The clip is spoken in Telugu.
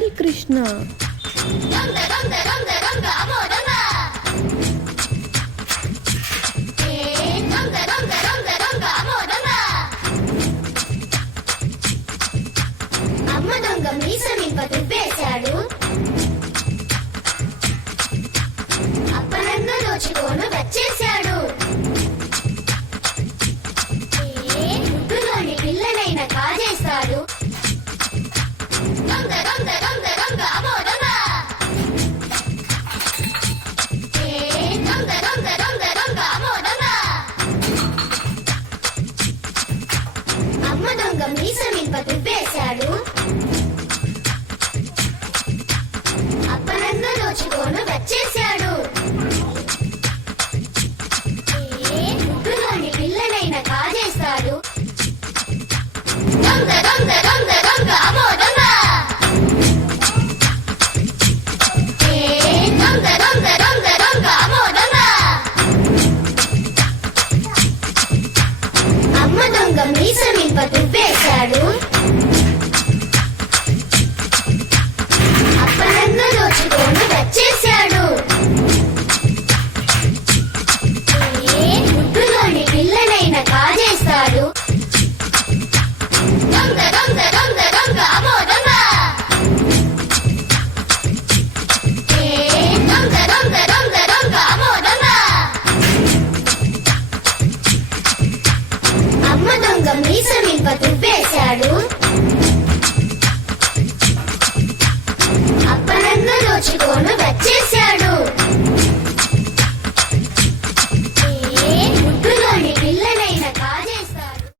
లిటిల్ కృష్ణ. అమ్మ దొంగ మీసమింప దుబ్బేశాడు, అప్పనన్న దోచుకోను వచ్చేశాడు. గుడ్డులోని పిల్లనైనా కాజేస్తాడు. దొంగ దొంగ దొంగ దొంగ అమ్మో దొంగ. దొంగ దొంగ దొంగ దొంగ అమ్మో దొంగ. అమ్మ దొంగ మీసమింప దుబ్బేశాడు, అప్పనన్న దోచుకోను వచ్చేశాడు. గుడ్డులోని పిల్లనైనా కాజేస్తాడు. దొంగ దొంగ దొంగ దొంగ అమ్మో దొంగ. దొంగ దొంగ దొంగ దొంగ అమ్మో దొంగ. అమ్మ దొంగ మీసమింప దుబ్బేశాడు, అప్పనన్న దోచుకోను వచ్చేశాడు. గుడ్డులోని పిల్లనైనా కాజేస్తాడు. దొంగ